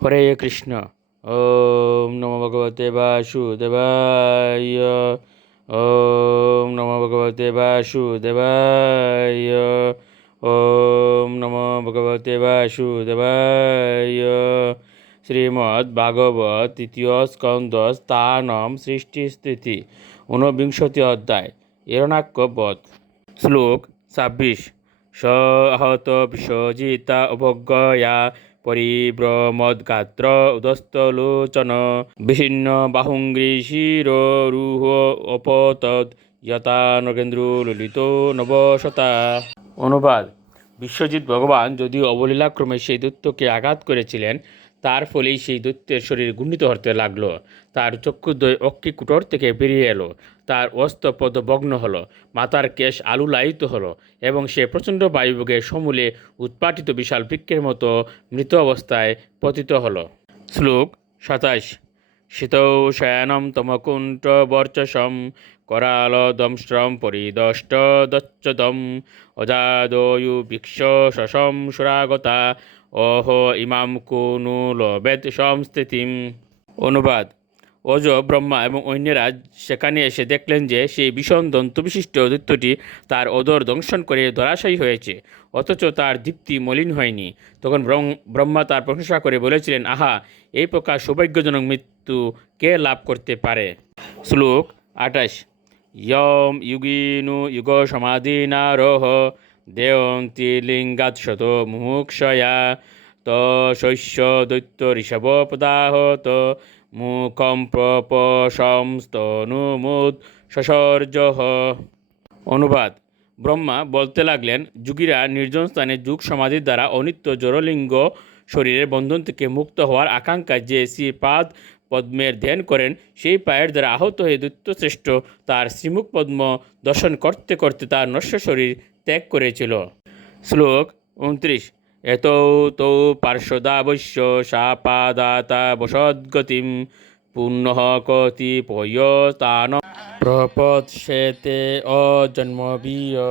হরে কৃষ্ণ। ওম নম ভগবতে বাসুদেবায়। ওম নম ভগবতে বাসুদেবায়। ওম নম ভগবতে বাসুদেবায়। শ্রীমদ্ ভাগবত তৃতীয় স্কন্দ স্থানম সৃষ্টি স্থিতি ঊনবিংশতি অধ্যায় এরণাক্য বধ শ্লোক ছাব্বিশ। স আহত বিশ্বজিতা অভজ্ঞয়া পরিভ্রমদ্গাত্র উদস্তলোচন বিচ্ছিন্ন বাহুঙ্গ্রী শিরোরুহ অপতদ যথা নগেন্দ্র ললিত নবশতা। অনুবাদ, বিশ্বজিৎ ভগবান যদিও অবলীলাক্রমে সেই দৈত্যকে আঘাত করেছিলেন তার ফলেই সেই দৈত্যের শরীর গুণ্ডিত হতে লাগল। তার চক্ষুদ্বয় অক্ষি কুটর থেকে বেরিয়ে এলো। তার অস্তপদ ভগ্ন হলো মাতার কেশ আলুলায়িত হলো এবং সে প্রচণ্ড বায়ুবেগে সমূলে উৎপাটিত বিশাল বৃক্ষের মতো মৃত অবস্থায় পতিত হলো। শ্লোক সাতাশ। শীতৌ শয়নম তমকুণ্ঠ বর্চসম দচ্চদম অজাদয়ু বৃক্ষ শশম সুরাগতা অহ ইমাম কুনু লবেদ সংস্থিতিম। অনুবাদ। অজ ব্রহ্মা এবং অন্যরা সেখানে এসে দেখলেন যে সেই ভীষণ দন্তবিশিষ্ট দৈত্যটি তার অদর দংশন করে ধরাশায়ী হয়েছে, অথচ তার দীপ্তি মলিন হয়নি। তখন ব্রহ্ম- তার প্রশংসা করে বলেছিলেন, আহা, এই প্রকার সৌভাগ্যজনক মৃত্যু কে লাভ করতে পারে? শ্লোক আঠাশ। ইয়ম যুগিনু যুগ সমাধিনারোহ দেয়ন্তি লিঙ্গাৎ শত মুমুক্ষয়া ত শস্য দৈত্য ঋষভ পদাহত মুখম প্রপশংস্তনুমুদ সসর্জহ অনুবাদ। ব্রহ্মা বলতে লাগলেন, যুগীরা নির্জন স্থানে যুগ সমাধির দ্বারা অনিত্য জড়লিঙ্গ শরীরের বন্ধন থেকে মুক্ত হওয়ার আকাঙ্ক্ষায় যে শ্রীপাদ পদ্মের ধ্যান করেন, সেই পায়ের দ্বারা আহত হয়ে দৈত্যশ্রেষ্ঠ তার শ্রীমুখ পদ্ম দর্শন করতে করতে তার নশ্বর শরীর ত্যাগ করেছিল। শ্লোক উনত্রিশ। এত তৌ পার্শ্বদাবশ্য সাপাদাতা বসদ্গতিম পুনঃ কতিপয়তান প্রপৎসেতে অজন্মবীয়।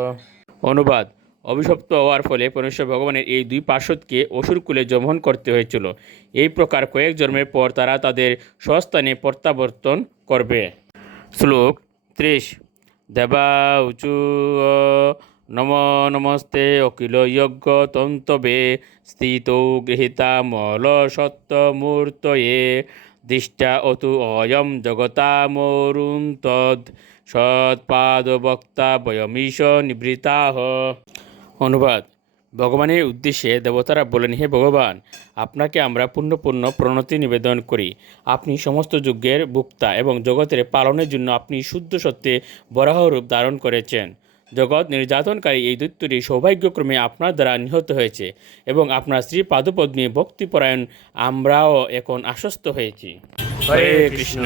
অনুবাদ। অভিশপ্ত হওয়ার ফলে পরমেশ্বর ভগবানের এই দুই পার্শ্বদকে অসুরকুলে জমন করতে হয়েছিল। এই প্রকার কয়েক জন্মের পর তারা তাদের স্বস্থানে প্রত্যাবর্তন করবে। শ্লোক ত্রিশ। দেবা উচু নম নমস্তে অখিল যজ্ঞ তন্তবে স্থিত গৃহীতা মল সত্যমূর্তয়ে দৃষ্টা অতু অয়ম জগতা মরুণ তদ সৎপাদ বক্তা বয়মিষ নিবৃতাহ অনুবাদ। ভগবানের উদ্দেশ্যে দেবতারা বলেন, হে ভগবান, আপনাকে আমরা পূর্ণ পূর্ণ প্রণতি নিবেদন করি। আপনি সমস্ত যুগের ভুক্তা এবং জগতের পালনের জন্য আপনি শুদ্ধ সত্যে বরাহ রূপ ধারণ করেছেন। জগৎ নির্যাতনকারী এই দৈত্যটি সৌভাগ্যক্রমে আপনার দ্বারা নিহত হয়েছে এবং আপনার শ্রী পাদপদ্মে ভক্তিপরায়ণ আমরাও এখন আশ্বস্ত হয়েছি। হরে কৃষ্ণ।